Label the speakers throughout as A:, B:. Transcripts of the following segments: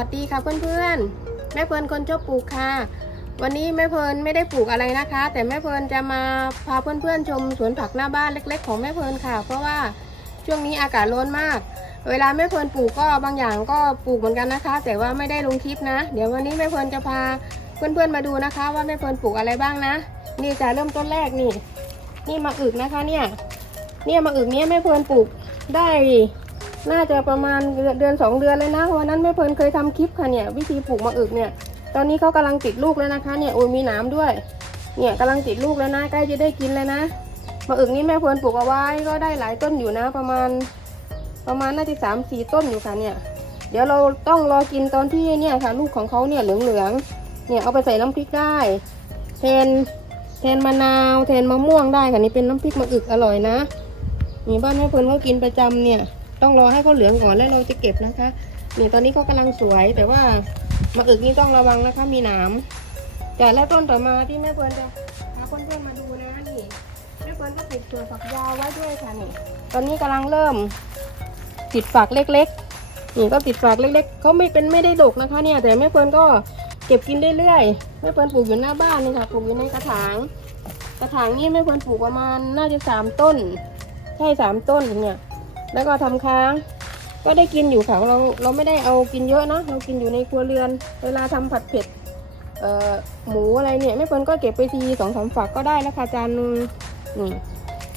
A: วัสดีค่ะเพื่อนๆ แม่เพลินคนชอบปลูกค่ะ วันนี้แม่เพลินไม่ได้ปลูกอะไรนะคะ แต่แม่เพลินจะมาพาเพื่อนๆชมสวนผักหน้าบ้านเล็ก ๆ ของแม่เพลินค่ะ เพราะว่าช่วงนี้อากาศร้อนมาก เวลาแม่เพลินปลูกก็บางอย่างก็ปลูกเหมือนกันนะคะ แต่ว่าไม่ได้ลงคลิปนะ เดี๋ยววันนี้แม่เพลินจะพาเพื่อนๆมาดูนะคะ ว่าแม่เพลินปลูกอะไรบ้างนะ นี่จะเริ่มต้นแรกนี่ นี่มาอึกนะคะเนี่ย เนี่ยมาอึกเนี้ยแม่เพลินปลูกได้ น่าจะประมาณเดือนสองเดือนเลยนะวันนั้นแม่เพลินเคยทำคลิปค่ะเนี่ยวิธีปลูกมะอึกเนี่ย ตอนนี้เขากำลังติดลูกแล้วนะคะเนี่ยโอ้ยมีหนามด้วย เนี่ยกำลังติดลูกแล้วนะใกล้จะได้กินแล้วนะมะอึกนี่แม่เพลินปลูกเอาไว้ก็ได้หลายต้นอยู่นะ ประมาณ ประมาณน่าจะสามสี่ต้นอยู่ค่ะเนี่ย เดี๋ยวเราต้องรอกินตอนที่เนี่ยค่ะ ลูกของเขาเนี่ยเหลืองๆเนี่ยเอาไปใส่น้ำพริกได้แทนแทนมะนาวแทนมะม่วงได้ค่ะนี่เป็นน้ำพริกมะอึกอร่อยนะนี่บ้านแม่เพลินเขากินประจำเนี่ย ต้องรอให้เขาเหลืองก่อนแล้วเราจะเก็บนะคะนี่ตอนนี้เขากำลังสวย แต่ว่ามะอึกนี่ต้องระวังนะคะ มีหนามแต่แล้วต้นต่อมาที่แม่เพื่อนจะพาเพื่อนๆมาดูนะนี่แม่เพื่อนก็ปลูกถั่วฝักยาวไว้ด้วยค่ะนี่ ตอนนี้กำลังเริ่มติดฝักเล็กๆนี่ก็ติดฝักเล็กๆเขาไม่เป็นไม่ได้ดกนะคะ เนี่ย แต่แม่เพื่อนก็เก็บกินได้เรื่อยแม่เพื่อนปลูกอยู่หน้าบ้านนี่ค่ะปลูกอยู่ในกระถาง กระถางนี่แม่เพื่อนปลูกประมาณน่าจะสามต้นใช่สามต้นเนี่ย แล้วก็ทำค้าง ก็ได้กินอยู่ค่ะเราเราไม่ได้เอากินเยอะนะเรากินอยู่ในครัวเรือน เวลาทำผัดเผ็ดหมูอะไรเนี่ยแม่เฟิร์นก็เก็บไปทีสองสามฝักก็ได้แล้วค่ะจานนึงนี่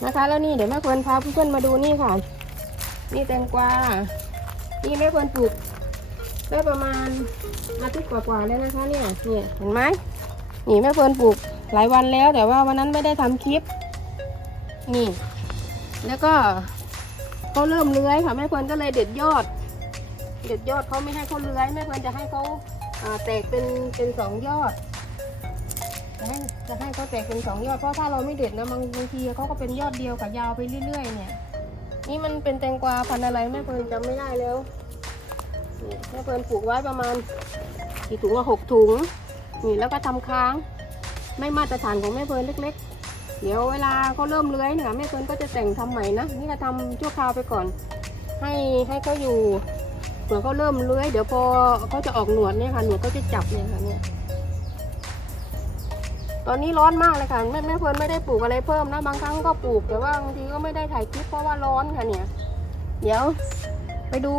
A: นะคะ แล้วนี่เดี๋ยวแม่เฟิร์นพาเพื่อนๆมาดูนี่ค่ะ นี่แตงกวานี่แม่เฟิร์นปลูกได้ประมาณอาทิตย์กว่าๆแล้วนะคะเนี่ยเนี่ยเห็นไหมนี่แม่เฟิร์นปลูกหลายวันแล้วแต่ว่าวันนั้นไม่ได้ทำคลิป นี่ แล้วก็ เขาเริ่มเลื้อยค่ะแม่เพลินก็เลยเด็ดยอด เด็ดยอดเขาไม่ให้เขาเลื้อยแม่เพลินจะให้เขาแตกเป็นเป็นสองยอดจะให้จะให้เขาแตกเป็นสองยอดเพราะถ้าเราไม่เด็ดนะบางบางทีเขาก็เป็นยอดเดียวกับยาวไปเรื่อย ๆ เนี่ย นี่มันเป็นแตงกวาพันธุ์อะไรแม่เพลินจำไม่ได้แล้วแม่เพลินปลูกไว้ประมาณกี่ถุงอะหกถุงนี่แล้วก็ทำค้าง ไม่มาตรฐานของแม่เพลินเล็ก ๆ เดี๋ยวเวลาเขาเริ่มเลื้อยเนี่ยแม่เฟิร์นก็จะแต่งทำใหม่นะนี่ก็ทำชั่วคราวไปก่อน ให้ให้เขาอยู่เผื่อเขาเริ่มเลื้อยเดี๋ยวพอเขาจะออกหนวดเนี่ยค่ะหนวดก็จะจับเนี่ยค่ะเนี่ยตอนนี้ร้อนมากเลยค่ะแม่แม่เฟิร์นไม่ได้ปลูกอะไรเพิ่มนะบางครั้งก็ปลูกแต่ว่าบางทีก็ไม่ได้ถ่ายคลิปเพราะว่าร้อนค่ะเนี่ย เดี๋ยวไปดู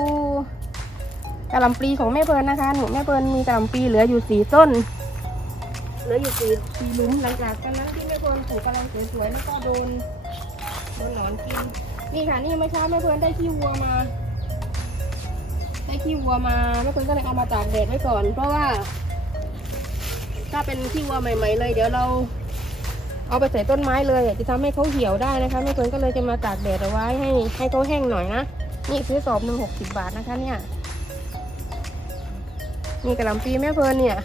A: กระลำปลีของแม่เฟิร์นนะคะหนูแม่เฟิร์นมีกระลำปลีเหลืออยู่สีต้น เหลืออยู่สี่สี่หลุมหลังจากกันนั้นที่แม่เพลินปลูกกำลังสวยๆแล้วก็โดนโดนหนอนกิน นี่ค่ะนี่เมื่อเช้าแม่เพลินได้ขี้วัวมา ได้ขี้วัวมาแม่เพลินก็เลยเอามาตากแดดไว้ก่อน เพราะว่า ถ้าเป็นขี้วัวใหม่ ๆ เลย เดี๋ยวเรา เอาไปใส่ต้นไม้เลยจะทำให้เขาเหี่ยวได้นะคะแม่เพลินก็เลยจะมาตากแดดเอาไว้ให้ให้เขาแห้งหน่อยนะนี่ซื้อสอบหนึ่งหกสิบบาทนะคะเนี่ยนี่กระลำปีแม่เพลินเนี่ย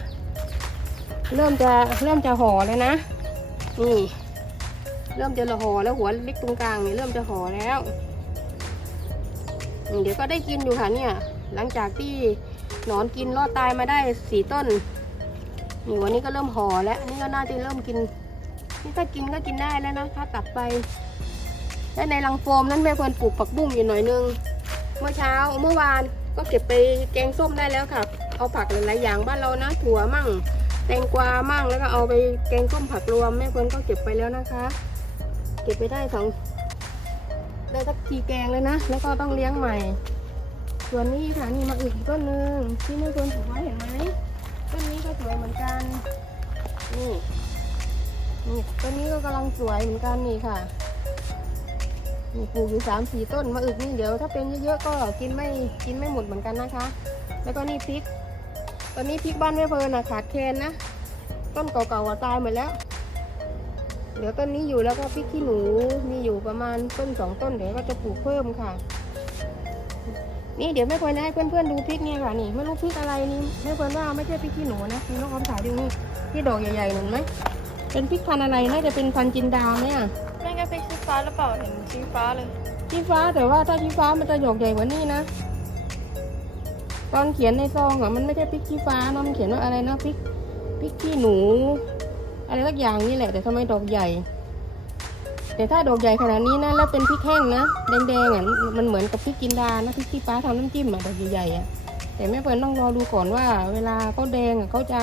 A: เริ่มจะเริ่มจะห่อแล้วนะนี่เริ่มจะละห่อแล้วหัวเล็กตรงกลางนี่เริ่มจะห่อแล้วเดี๋ยวก็ได้กินอยู่ค่ะเนี่ย หลังจากที่หนอนกินรอดตายมาได้สี่ต้นนี่วันนี้ก็เริ่มห่อแล้วนนี่ก็น่าจะเริ่มกินนี่ถ้ากินก็กินได้แล้วนะถ้าตัดไปและในรังโฟมนั้นแม่ควรปลูกผักบุ้งอยู่หน่อยนึง เมื่อเช้าเมื่อวานก็เก็บไปแกงส้มได้แล้วค่ะ เอาผักหลายๆอย่างบ้านเรานะถั่วมั่ง แตงกวามั่งแล้วก็เอาไปแกงส้มผักรวมแม่คนก็เก็บไปแล้วนะคะ เก็บไปได้สองได้สักทีแกงเลยนะ แล้วก็ต้องเลี้ยงใหม่ ส่วนนี้ค่ะนี่มาอีกต้นหนึ่งที่แม่คนปลูกไว้เห็นไหมต้นนี้ก็สวยเหมือนกัน นี่นี่ต้นนี้ก็กำลังสวยเหมือนกันนี่ค่ะนี่ปลูกอยู่สามสี่ต้นมาอึกนี่เดี๋ยวถ้าเป็นเยอะๆก็กินไม่กินไม่หมดเหมือนกันนะคะ แล้วก็นี่พริก อนนี้พริกบ้านแม่เพลินอะขาดแคลนนะ ต้นเก่าๆอะตายหมดแล้ว เดี๋ยวต้นนี้อยู่แล้วก็พริกขี้หนูมีอยู่ประมาณต้นสองต้นเดี๋ยวก็จะปลูกเพิ่มค่ะ นี่เดี๋ยวแม่เพลินจะให้เพื่อนๆดูพริกเนี่ยค่ะนี่ไม่รู้พริกอะไรนี่แม่เพลินว่าไม่ใช่พริกขี้หนูนะมีน้องออมถ่ายดูนี่ที่ดอกใหญ่ๆเห็นไหมเป็นพริกพันธุ์อะไรน่าจะเป็นพันธุ์จินดาเนี่ย
B: นั่นก็เป็นสีฟ้าหรือเปล่าเห็นสีฟ้าเลย
A: ชี้ฟ้าแต่ว่าถ้าชี้ฟ้ามันจะหยอกใหญ่กว่านี้นะ ตอนเขียนในซองอะมันไม่ใช่พริกชี้ฟ้าเนะมันเขียนว่าอะไรนะพริกพริกขี้หนู อะไรสักอย่างนี่แหละ แต่ทำไมดอกใหญ่ แต่ถ้าดอกใหญ่ขนาดนี้นะแล้วเป็นพริกแห้งนะแดงๆอะมันเหมือนกับพริกจินดานะพริกชี้ฟ้าทำน้ำจิ้มอะดอกใหญ่ๆอะแต่แม่เพลินต้องรอดูก่อนว่า เวลาเขาแดงอะเขาจะ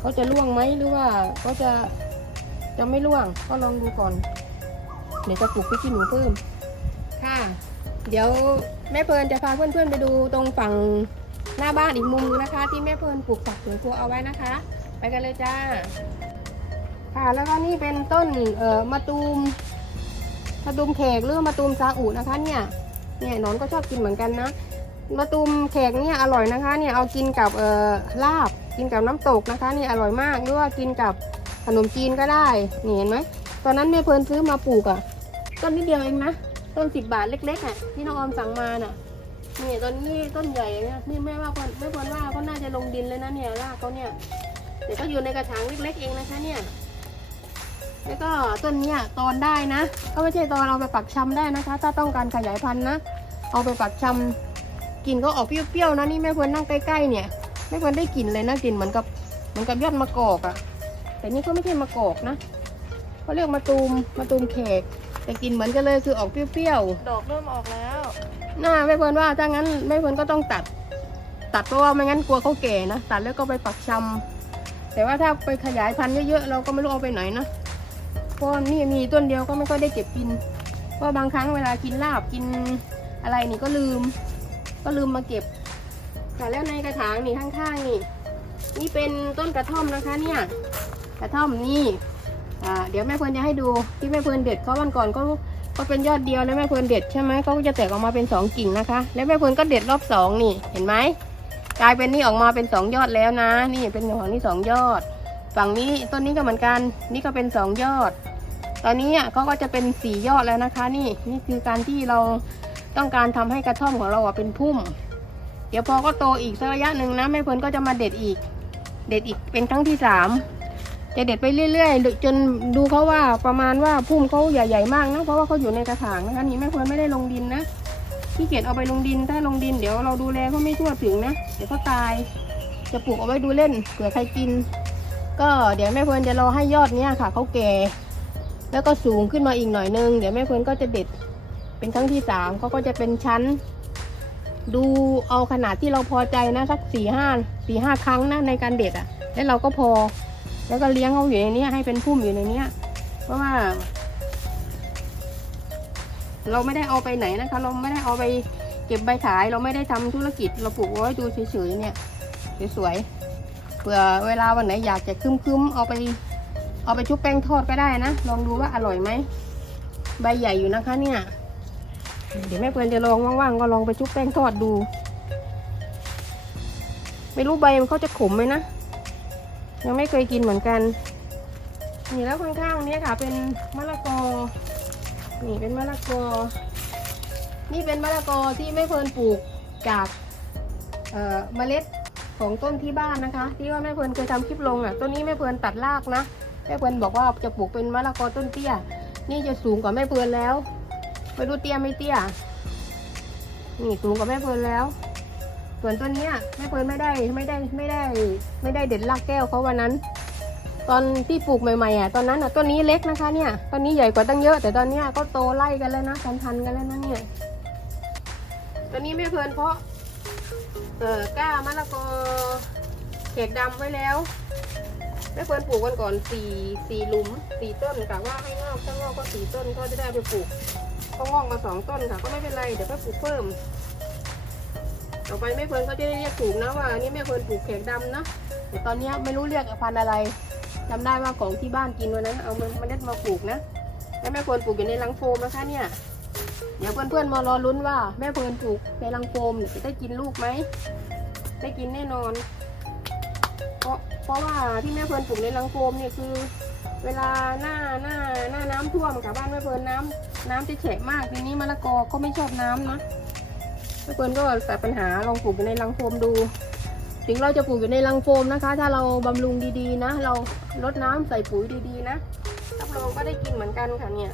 A: เขาจะร่วงไหมหรือว่าเขาจะจะไม่ร่วงก็ลองดูก่อน เดี๋ยวจะปลูกพริกขี้หนูเพิ่มค่ะ เดี๋ยวแม่เพลินจะพาเพื่อนๆไปดูตรงฝั่ง หน้าบ้านอีกมุมนึงนะคะ ที่แม่เพลินปลูกผักสวนครัวเอาไว้นะคะ ไปกันเลยจ้า ค่ะแล้วก็นี่เป็นต้นเอ่อมะตูมมะตูมแขกหรือมะตูมซาอุนะคะเนี่ยเนี่ยหนอนก็ชอบกินเหมือนกันนะมะตูมแขกเนี่ยอร่อยนะคะเนี่ยเอากินกับเอ่อลาบกินกับน้ำตกนะคะนี่อร่อยมากหรือว่ากินกับขนมจีนก็ได้นี่เห็นไหมตอนนั้นแม่เพลินซื้อมาปลูกอะ่ะต้นนิดเดียวเองนะต้นสิบบาทเล็กๆอะ่ะที่น้องออมสั่งมาน่ะ นี่ตอนนี้ต้นใหญ่เนี่ยนี่แม่ว่าแม่เพลินว่าก็น่าจะลงดินเลยนะเนี่ยรากเขาเนี่ยแต่ก็อยู่ในกระถางเล็กๆเองนะคะเนี่ย แล้วก็ต้นเนี้ยตอนได้นะก็ไม่ใช่ตอนเอาไปปักชำได้นะคะ ถ้าต้องการขยายพันธุ์นะเอาไปปักชำกลิ่นก็ออกเปรี้ยวๆนะนี่แม่เพื่อนนั่งใกล้ๆเนี่ยแม่เพื่อนได้กลิ่นเลยนะกลิ่นเหมือนกับเหมือนกับยอดมะกอกอะ่ะ แต่นี่ก็ไม่ใช่มะกอกนะเขาเรียกมะตูมมะตูมแขกแต่กลิ่นเหมือนกันเลยคือออกเปรี้ยวๆ
B: ดอกเริ่มออกแล้ว
A: ๆน่าแม่เพื่อนว่าถ้างั้นแม่เพื่อนก็ต้องตัด ตัดเพราะว่าไม่งั้นกลัวเขาแก่นะตัดแล้วก็ไปปักชำแต่ว่าถ้าไปขยายพันธุ์เยอะๆเราก็ไม่รู้เอาไปไหนนะเพราะนี่มีต้นเดียวก็ไม่ค่อยได้เก็บกินเพราะบางครั้งเวลากินลาบกินอะไรนี่ก็ลืม ก็ลืมมาเก็บค่ะแล้วในกระถางนี่ข้างๆนี่นี่เป็นต้นกระท่อมนะคะเนี่ย กระท่อมนี่เดี๋ยวแม่เพลินจะให้ดูที่แม่เพลินเด็ดเขาวันก่อนก็ ก็เป็นยอดเดียวแล้วแม่เพลินเด็ดใช่ไหมก็จะแตกออกมาเป็นสองกิ่งนะคะ แล้วแม่เพลินก็เด็ดรอบสองนี่เห็นไหมกลายเป็นนี่ออกมาเป็นสองยอดแล้วนะ นี่เป็นของนี่สองยอด ฝั่งนี้ต้นนี้ก็เหมือนกัน นี่ก็เป็นสองยอด ตอนนี้อะเขาก็จะเป็นสี่ยอดแล้วนะคะ นี่นี่คือการที่เราต้องการทำให้กระท่อมของเราอะเป็นพุ่ม เดี๋ยวพอก็โตอีกสักระยะหนึ่งนะแม่เพลินก็จะมาเด็ดอีก เด็ดอีกเป็นครั้งที่สาม จะเด็ดไปเรื่อยๆ จนดูเขาว่าประมาณว่าพุ่มเขาใหญ่ๆมากนะเพราะว่าเขาอยู่ในกระถางนะคะนี่แม่เพลินไม่ได้ลงดินนะขี้เกียจเอาไปลงดินถ้าลงดินเดี๋ยวเราดูแลเขาไม่ทั่วถึงนะเดี๋ยวเขาตาย จะปลูกเอาไว้ดูเล่นเผื่อใครกิน ก็เดี๋ยวแม่เพลินจะรอให้ยอดเนี้ยค่ะเขาแก่แล้วก็สูงขึ้นมาอีกหน่อยนึงเดี๋ยวแม่เพลินก็จะเด็ดเป็นครั้งที่สามเขาก็จะเป็นชั้น ดูเอาขนาดที่เราพอใจนะสักสี่ห้าสี่ห้าครั้งนะในการเด็ดอะ่ะ แล้วเราก็พอ แล้วก็เลี้ยงเขาอยู่ในนี้ให้เป็นพุ่มอยู่ในนี้เพราะว่า เราไม่ได้เอาไปไหนนะคะ เราไม่ได้เอาไปเก็บใบขาย เราไม่ได้ทำธุรกิจเราปลูกไว้ดูเฉยๆเนี่ยสวยๆเผื่อเวลาวันไหนอยากจะคึ้มๆเอาไป เอาไปชุบแป้งทอดก็ได้นะลองดูว่าอร่อยไหมใบใหญ่อยู่นะคะ เนี่ย เดี๋ยวแม่เพื่อนจะลองว่างๆก็ลองไปชุบแป้งทอดดู ไม่รู้ใบมันเขาจะขมไหมนะ ยังไม่เคยกินเหมือนกัน นี่แล้วข้างๆเนี้ค่ะ เป็นมะละกอ นี่เป็นมะละกอ นี่เป็นมะละกอที่แม่เพลินปลูกจากเอ่อเมล็ดของต้นที่บ้านนะคะ ที่ว่าแม่เพลินเคยทำคลิปลงอะต้นนี้แม่เพลินตัดรากนะแม่เพลินบอกว่าจะปลูกเป็นมะละกอต้นเตี้ย นี่จะสูงกว่าแม่เพลินแล้วไม่รู้เตี้ยไม่เตี้ยนี่สูงกว่าแม่เพลินแล้ว ส่วนต้นเนี้ยแม่เพลินไม่ได้ไม่ได้ไม่ได้ไม่ได้เด็ดรากแก้วเขาวันนั้น ตอนที่ปลูกใหม่ๆอะตอนนั้นอะต้นนี้เล็กนะคะเนี่ยต้นนี้ใหญ่กว่าตั้งเยอะ แต่ตอนเนี้ยก็โตไล่กันแล้วนะพันๆกันแล้วนะเนี่ยตอนนี้แม่เพลินเพราะเออก้ามะละกอเขกดำไว้แล้วแม่เพลินปลูกกันก่อนสี่สี่หลุมสี่ต้นกะว่าให้งอกถ้างอกก็สี่ต้นก็จะได้ไปปลูกก็งอกมาสองต้นค่ะก็ไม่เป็นไรเดี๋ยวก็ปลูกเพิ่ม ต่อไปแม่เพลินก็จะได้เรียกถูกนะว่านนี่แม่เพลินปลูกแขกดำนะแต่ตอนนี้ไม่รู้เรียกพันธุ์อะไรจำได้ว่าของที่บ้านกินวันนั้นเอามันเมล็ดมาปลูกนะแล้วแม่เพลินปลูกอยู่ในรังโฟมนะคะเนี่ยเดี๋ยวเพื่อนๆมารอลุ้นว่าแม่เพลินปลูกในรังโฟมจะได้กินลูกไหมได้กินแน่นอน เพราะเพราะว่าที่แม่เพลินปลูกในรังโฟมเนี่ยคือ เวลาหน้าหน้าหน้าน้ำท่วมกับบ้านแม่เพลินน้ำน้ำจะแฉะมากทีนี้มะละกอก็ไม่ชอบน้ำนะ ทุกคนก็ตัดปัญหาลองปลูกอยู่ในรังโฟมดู ถึงเราจะปลูกอยู่ในรังโฟมนะคะ ถ้าเราบำรุงดีๆนะ เราลดน้ำใส่ปุ๋ยดีๆนะรับรองก็ได้กินเหมือนกันค่ะเนี่ย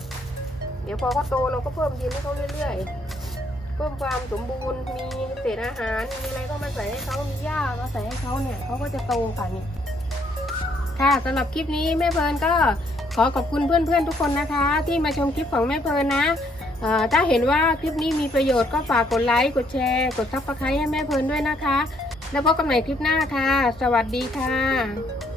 A: เดี๋ยวพอเขาโตเราก็เพิ่มดินให้เขาเรื่อยๆ เพิ่มความสมบูรณ์ มีเศษอาหาร มีอะไรก็มาใส่ให้เขามีหญ้าก็ใส่ให้เขาเนี่ยเขาก็จะโตค่ะเนี่ยค่ะสำหรับคลิปนี้แม่เพลินก็ขอขอบคุณเพื่อนๆทุกคนนะคะ ที่มาชมคลิปของแม่เพลินนะ ถ้าเห็นว่าคลิปนี้มีประโยชน์ก็ฝากกดไลค์ กดแชร์ กดซับสไครต์ให้แม่เพลินด้วยนะคะ แล้วพบกันใหม่คลิปหน้าค่ะ สวัสดีค่ะ